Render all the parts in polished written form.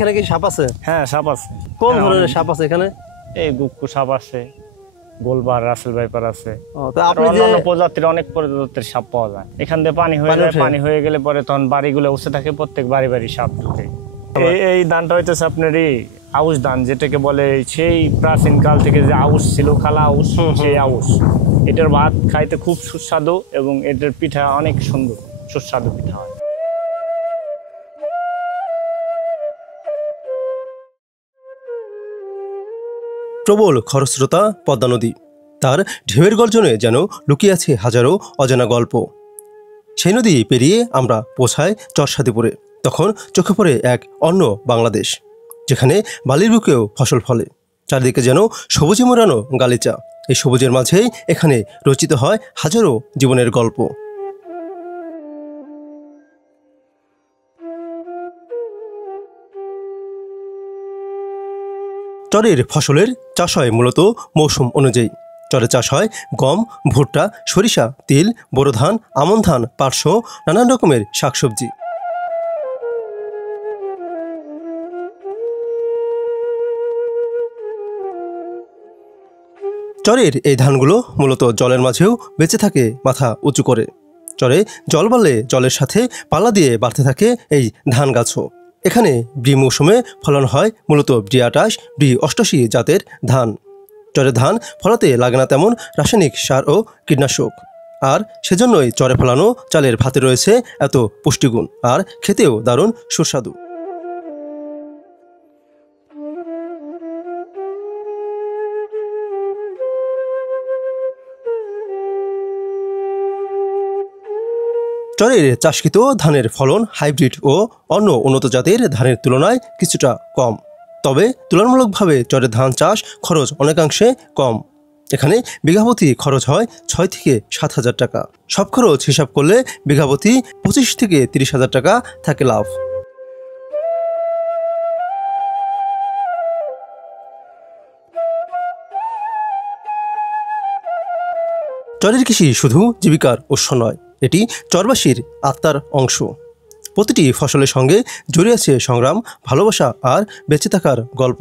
এখানে কি সাপ আছে? হ্যাঁ, সাপ আছে। কোন ধরনের সাপ আছে এখানে? এই গুক্কু সাপ আছে, গোলবার, রাসেল ভাইপার আছে। তো আপনি যে অন্যান্য প্রজাতির অনেক প্রজাতির সাপ পাওয়া যায়। এখান দিয়ে পানি হয়ে যায়, পানি হয়ে গেলে পরে তখন বাড়িগুলো উঠে থাকে, প্রত্যেক বাড়ি বাড়ি সাপ ঢুকে। এই ধানটা হইতেছে আপনার আউশ ধান, যেটাকে বলে সেই প্রাচীন কাল থেকে যে আউশ ছিল, খালা আউশ, সেই আউশ। এটার ভাত খাইতে খুব সুস্বাদু এবং এটার পিঠা অনেক সুন্দর, সুস্বাদু পিঠা হয়। প্রবল খরস্রোতা পদ্মা নদী, তার ঢেউয়ের গর্জনে যেন লুকিয়ে আছে হাজারো অজানা গল্প। সেই নদী পেরিয়ে আমরা পৌঁছাই চরসাদিপুরে। তখন চোখে পড়ে এক অন্য বাংলাদেশ, যেখানে বালির বুকেও ফসল ফলে, চারিদিকে যেন সবুজে মোড়ানো গালিচা। এই সবুজের মাঝেই এখানে রচিত হয় হাজারো জীবনের গল্প। চরের ফসলের চাষ হয় মূলত মৌসুম অনুযায়ী। চরে চাষ হয় গম, ভুট্টা, সরিষা, তিল, বোরো ধান, আমন ধান, পাটসহ নানান রকমের শাকসবজি। চরের এই ধানগুলো মূলত জলের মাঝেও বেঁচে থাকে মাথা উঁচু করে। চরে জল বাড়লে জলের সাথে পাল্লা দিয়ে বাড়তে থাকে এই ধান গাছও। এখানে ব্রি মৌসুমে ফলন হয় মূলত ব্রি 28, ব্রি 88 জাতের ধান। চরে ধান ফলাতে লাগে না তেমন রাসায়নিক সার ও কীটনাশক, আর সেজন্যই চরে ফলানো চালের ভাতে রয়েছে এত পুষ্টিগুণ, আর খেতেও দারুণ সুস্বাদু। চরের চাষকৃত ধানের ফলন হাইব্রিড ও অন্য উন্নত জাতের ধানের তুলনায় কিছুটা কম, তবে তুলনামূলকভাবে চরের ধান চাষ খরচ অনেকাংশে কম। এখানে বিঘাপতি খরচ হয় 6 থেকে 7 হাজার টাকা। সব খরচ হিসাব করলে বিঘাপতি 25 থেকে 30 হাজার টাকা থাকে লাভ। চরের কৃষি শুধু জীবিকার উৎস নয়, এটি চরবাসীর আত্মার অংশ। প্রতিটি ফসলের সঙ্গে জড়িয়ে আছে সংগ্রাম, ভালোবাসা আর বেঁচে থাকার গল্প।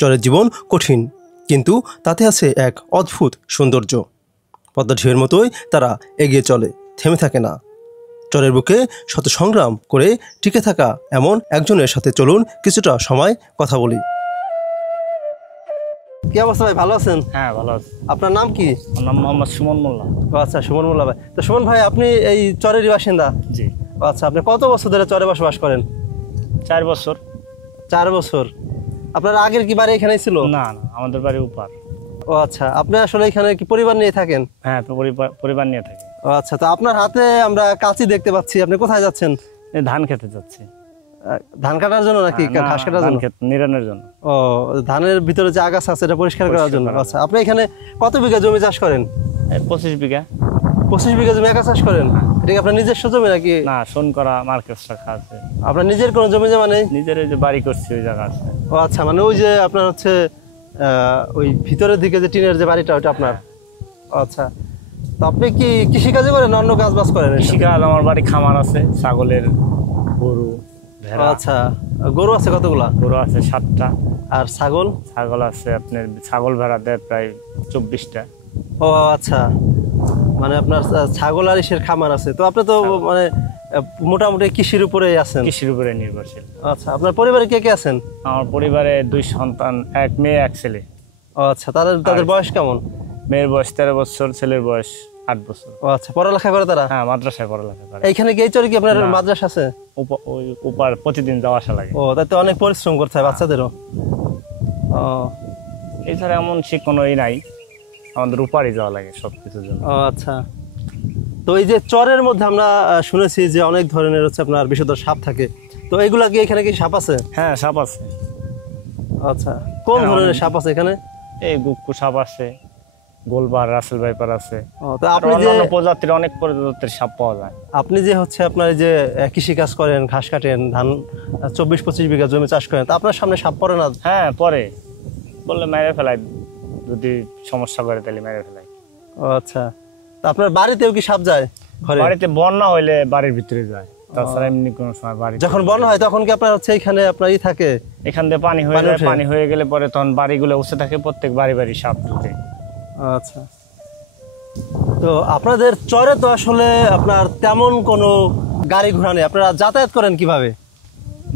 চরের জীবন কঠিন, কিন্তু তাতে আছে এক অদ্ভুত সৌন্দর্য। পদ্মা ঢেউয়ের মতোই তারা এগিয়ে চলে, থেমে থাকে না। চরের বুকে শত সংগ্রাম করে টিকে থাকা এমন একজনের সাথে চলুন কিছুটা সময় কথা বলি। কি অবস্থা ভাই, ভালো আছেন? হ্যাঁ, ভালো আছি। আপনার নাম কি? আমার নাম মোহাম্মদ সুমন মোল্লা। আচ্ছা, সুমন মোল্লা ভাই। তো সুমন ভাই, আপনি এই চরেরই বাসিন্দা? জি। আচ্ছা, আপনি কত বছর ধরে চরে বসবাস করেন? 4 বছর। 4 বছর। আপনার আগের কি বাড়ি এখানেই ছিল? না না, আমাদের বাড়ি উপার। ও আচ্ছা, আপনি আসলে এখানে কি পরিবার নিয়ে থাকেন? হ্যাঁ, পরিবার নিয়ে থাকি। ও আচ্ছা, তো আপনার হাতে আমরা কাঁচি দেখতে পাচ্ছি, আপনি কোথায় যাচ্ছেন? ধান খেতে যাচ্ছি। ধান কাটার জন্য নাকি ঘাস কাটার জন্য? নিরানের জন্য। ও, ধানের ভিতরে যে আগাছা আছে এটা পরিষ্কার করার জন্য। আচ্ছা, আপনি এখানে কত বিঘা জমি চাষ করেন? 25 বিঘা। 25 বিঘা জমি একা চাষ করেন? এটা কি আপনার নিজস্ব জমি নাকি? না, শোন করা মার্কেট রাখা আছে। আপনার নিজের কোনো জমি জমা নেই? নিজের যে বাড়ি করছি ওই জায়গা আছে। ও আচ্ছা, মানে ওই যে আপনার হচ্ছে ওই ভিতরের দিকে যে টিনের যে বাড়িটা ওটা আপনার? আচ্ছা, তো আপনি কি কৃষিকাজে করেন না অন্য কাজ বাজ করেন? কৃষিকাজ, আমার বাড়ি খামার আছে, ছাগলের, গরু, ভেড়া। আচ্ছা, গরু আছে কতগুলা? গরু আছে 7টা। আর ছাগল? ছাগল আছে আপনার, ছাগল ভেড়া দেয় প্রায় 24টা। ও আচ্ছা, মানে আপনার ছাগল আর ইসের খামার আছে। তো আপনি তো মানে মোটামুটি কৃষির উপরে আছেন? কৃষির উপরে নির্ভরশীল। আচ্ছা, আপনার পরিবারে কে কে আছেন? আমার পরিবারে 2 সন্তান, 1 মেয়ে 1 ছেলে। ও আচ্ছা, তাদের বয়স কেমন? মেয়ের বয়স 13 বছর, ছেলের বয়স 8 বছর। ও আচ্ছা, পড়ালেখা করে তারা? হ্যাঁ, মাদ্রাসায় পড়ালেখা করে। এইখানে কি এই চরে কি আপনার মাদ্রাসা আছে? ওই উপার প্রতিদিন যাওয়া আসা লাগে। ও, তাই তো অনেক পরিশ্রম করতে হয় বাচ্চাদেরও। ও, এছাড়া এমন শিক্ষণই নাই, আমাদের উপারই যাওয়া লাগে সবকিছুর জন্য। ও আচ্ছা, তো এই যে চরের মধ্যে আমরা শুনেছি যে অনেক ধরনের হচ্ছে আপনার বিষধর সাপ থাকে, তো এইগুলা কি এখানে কি সাপ আছে? হ্যাঁ, সাপ আছে। আচ্ছা, কোন ধরনের সাপ আছে এখানে? এই গুক্কু সাপ আছে, গোলবার, রাসেল ভাইপার আছে। তো আপনি যে অন্যান্য প্রজাতির অনেক প্রজাতির সাপ পাওয়া যায়। আপনি যে হচ্ছে আপনার যে কৃষি কাজ করেন, ঘাস কাটেন, ধান 24-25 বিঘা জমি চাষ করেন, তো আপনার সামনে সাপ পড়ে না? হ্যাঁ, পরে বললে মেরে ফেলাই, যদি সমস্যা করে তাহলে মেরে ফেলাই। ও আচ্ছা, তা আপনার বাড়িতেও কি সাপ যায়? বাড়িতে বন্যা হইলে বাড়ির ভিতরে যায়। ও তাছাড়া এমনি কোনো সময় বাড়ি যখন বন্যা হয় তখন কি আপনার হচ্ছে এখানে আপনার থাকে? এখান দিয়ে পানি হয়ে যায়, পানি হয়ে গেলে পরে তখন বাড়িগুলো উঠে থাকে, প্রত্যেক বাড়ি বাড়ি সাপ ঢুকে। আচ্ছা, তো আপনাদের চরে তো আসলে আপনার তেমন কোনো গাড়ি ঘোড়া নেই, আপনারা যাতায়াত করেন কিভাবে?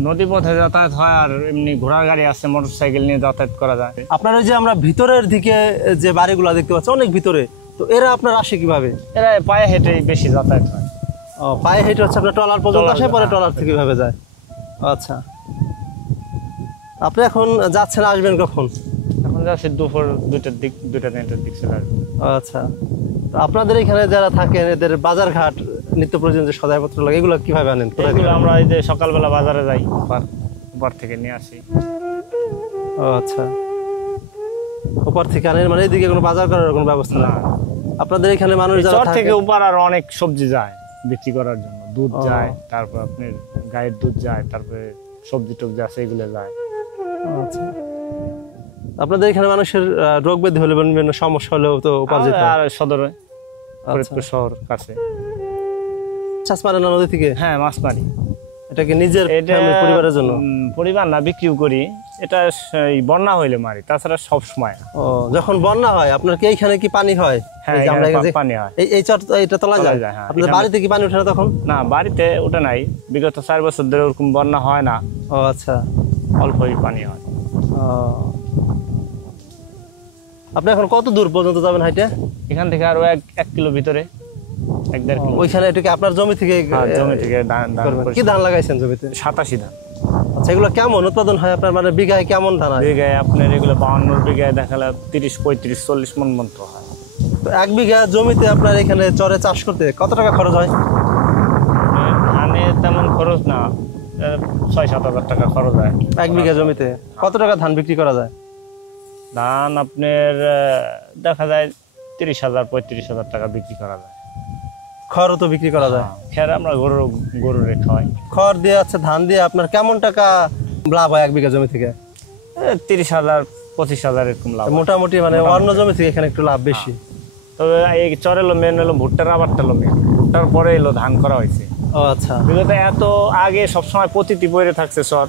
নদী পথে যাতায়াত হয়, আর এমনি ঘোড়ার গাড়ি আছে, মোটরসাইকেল নিয়ে যাতায়াত করা যায়। আপনার ওই যে আমরা ভিতরের দিকে যে বাড়িগুলো দেখতে পাচ্ছি অনেক ভিতরে, তো এরা আপনার আসে কিভাবে? এরা পায়ে হেঁটেই বেশি যাতায়াত হয়। পায়ে হেঁটে হচ্ছে আপনার ট্রলার পর্যন্ত আসে, পরে ট্রলার থেকে কিভাবে যায়? আচ্ছা, আপনি এখন যাচ্ছেন, আসবেন কখন? এখন যাচ্ছি দুপুর 2টা-3টার দিক চলে আসবে। আচ্ছা, তো আপনাদের এখানে যারা থাকেন এদের বাজার ঘাট নিত্য প্রয়োজনীয় যে সদাইপত্র লাগে এগুলো কিভাবে আনেন? এগুলো আমরা এই যে সকালবেলা বাজারে যাই, ওপার থেকে নিয়ে আসি। আচ্ছা, ওপার থেকে আনেন, মানে এইদিকে কোনো বাজার করার কোনো ব্যবস্থা না? আপনাদের এখানে মানুষ যারা চর থাকে থেকে ওপার আর অনেক সবজি যায় বিক্রি করার জন্য, দুধ যায়, তারপর আপনার গায়ের দুধ যায়, তারপরে সবজি টবজি আছে এগুলো যায়। আচ্ছা, আপনাদের এখানে মানুষের রোগ ব্যাধি হলে বিভিন্ন সমস্যা হলেও তো ওপার যেতে হয়? আর সদরে ফরিদপুর শহর কাছে। মাছ মারেন না নদী থেকে? হ্যাঁ, মাছ মারি। এটা কি নিজের পরিবারের জন্য? পরিবার না, বিক্রিও করি। এটা এই বন্যা হইলে মারি, তাছাড়া সব সময়। যখন বন্যা হয় আপনার কি এইখানে কি পানি হয়? হ্যাঁ, পানি হয়। এই চর এটা তলা যায়? আপনাদের বাড়িতে কি পানি ওঠে না তখন? না, বাড়িতে ওঠে নাই, বিগত 4 বছর ধরে ওরকম বন্যা হয় না। আচ্ছা, অল্পই পানি হয়। আপনি এখন কত দূর পর্যন্ত যাবেন হাইটে? এখান থেকে আরো 1 কিলো ভিতরে, 1-1.5 কিলো। ওইখানে এটাকে আপনার জমি থেকে? জমি থেকে কি ধান লাগাইছেন জমিতে? 87 ধান। আচ্ছা, এগুলো কেমন উৎপাদন হয় আপনার, মানে বিঘায় কেমন ধান হয়? বিঘায় আপনার এগুলো 52 বিঘায় দেখালে 30, 35, 40 মন মতো হয়। তো 1 বিঘা জমিতে আপনার এখানে চরে চাষ করতে কত টাকা খরচ হয়? ধানে তেমন খরচ না, 6-7 হাজার টাকা খরচ হয়। 1 বিঘা জমিতে কত টাকা ধান বিক্রি করা যায়? ধান আপনার দেখা যায় 30,000-35,000 টাকা বিক্রি করা যায়। খড়ও তো বিক্রি করা যায়? খের আমরা গরু রেখা হয়। খড় দিয়ে আছে, ধান দিয়ে আপনার কেমন টাকা লাভ হয় 1 বিঘা জমি থেকে? 30,000-25,000 এরকম লাভ। মোটামুটি মানে অন্য জমি থেকে এখানে একটু লাভ বেশি। তবে এই চর এলো মেন এলো ভুট্টার আবারটা এলো মেন, ভুট্টার পরে এলো ধান করা হয়েছে। আচ্ছা, বিগত এত আগে সবসময় প্রতিটি পড়ে থাকছে চর,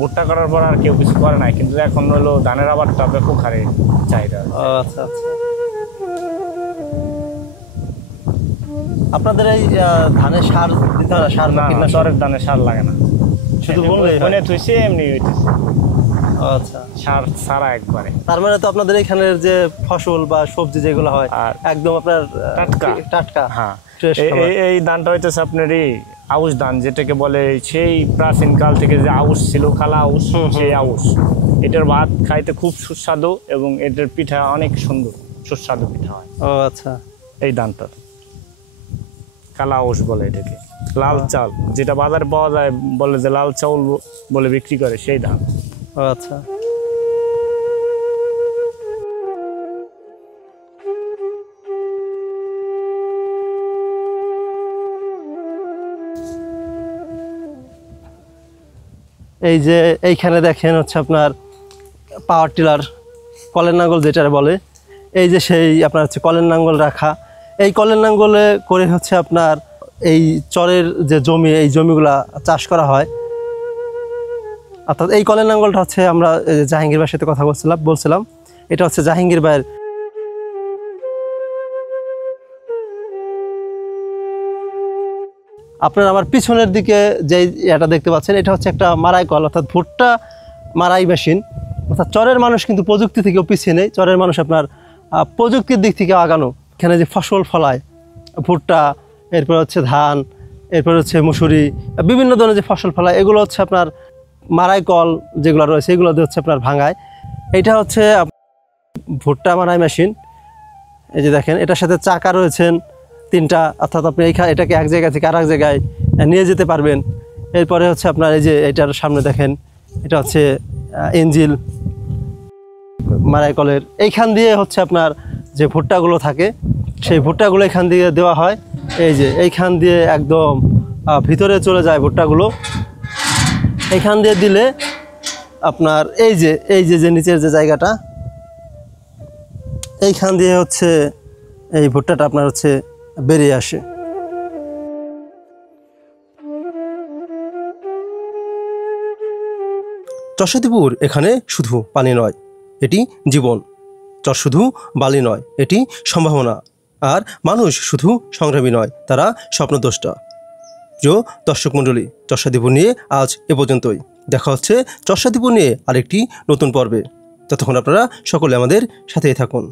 ভুট্টা করার পর আর কেউ কিছু করে নাই, কিন্তু এখন হলো ধানের আবারটা ব্যাপক হারে চাহিদা। আচ্ছা আচ্ছা, আপনাদের এই ধানে সার দিতে হয় না? সার না, চরের ধানে সার লাগে না, শুধু বনে থুইছে এমনি হইতেছে। আচ্ছা, সার ছাড়া একবারে। তার মানে তো আপনাদের এখানের যে ফসল বা সবজি যেগুলো হয় একদম আপনার টাটকা। হ্যাঁ, এই ধানটা হইতেছে আপনার আউশ ধান, যেটাকে বলে সেই প্রাচীন কাল থেকে যে আউশ ছিল, কালা আউশ, সেই আউশ। এটার ভাত খাইতে খুব সুস্বাদু এবং এটার পিঠা অনেক সুন্দর সুস্বাদু পিঠা হয়। আচ্ছা, এই ধানটা কালা আউশ বলে এটাকে। লাল চাল যেটা বাজারে পাওয়া যায়, বলে যে লাল চাউল বলে বিক্রি করে, সেই ধান। আচ্ছা, এই যে এইখানে দেখেন হচ্ছে আপনার পাওয়ার টিলার, কলের নাঙ্গল যেটা বলে, এই যে সেই আপনার হচ্ছে কলের নাঙ্গল রাখা। এই কলের নাঙ্গলে করে হচ্ছে আপনার এই চরের যে জমি, এই জমিগুলা চাষ করা হয়। অর্থাৎ এই কলের নাঙ্গলটা হচ্ছে আমরা জাহাঙ্গীর ভাইয়ের সাথে কথা বলছিলাম, এটা হচ্ছে জাহাঙ্গীর ভাইয়ের। আপনার আমার পিছনের দিকে যে এটা দেখতে পাচ্ছেন, এটা হচ্ছে একটা মারাই কল, অর্থাৎ ভুট্টা মারাই মেশিন। অর্থাৎ চরের মানুষ কিন্তু প্রযুক্তি থেকেও পিছিয়ে নেই, চরের মানুষ আপনার প্রযুক্তির দিক থেকে আগানো। এখানে যে ফসল ফলায় ভুট্টা, এরপর হচ্ছে ধান, এরপর হচ্ছে মুসুরি, বিভিন্ন ধরনের যে ফসল ফলায়, এগুলো হচ্ছে আপনার মারাই কল যেগুলো রয়েছে এগুলো দিয়ে হচ্ছে আপনার ভাঙায়। এটা হচ্ছে ভুট্টা মারাই মেশিন। এই যে দেখেন, এটার সাথে চাকা রয়েছেন 3টা, অর্থাৎ আপনি এটাকে এক জায়গা থেকে আরেক জায়গায় নিয়ে যেতে পারবেন। এরপরে হচ্ছে আপনার এই যে এটার সামনে দেখেন, এটা হচ্ছে ইঞ্জিল মারাই কলের। এইখান দিয়ে হচ্ছে আপনার যে ভুট্টাগুলো থাকে, সেই ভুট্টাগুলো এখান দিয়ে দেওয়া হয়। এই যে এইখান দিয়ে একদম ভিতরে চলে যায় ভুট্টাগুলো। এইখান দিয়ে দিলে আপনার এই যে নিচের যে জায়গাটা, এইখান দিয়ে হচ্ছে এই ভুট্টাটা আপনার হচ্ছে বেরিয়ে আসে। চরসাদিপুর এখানে শুধু পানি নয়, এটি জীবন। চর শুধু বালি নয়, এটি সম্ভাবনা। আর মানুষ শুধু সংগ্রামী নয়, তারা স্বপ্নদ্রষ্টা। প্রিয় দর্শক মণ্ডলী, চরসাদিপুর নিয়ে আজ এ পর্যন্তই। দেখা হচ্ছে চরসাদিপুর নিয়ে আরেকটি নতুন পর্বে। ততক্ষণ আপনারা সকলে আমাদের সাথেই থাকুন।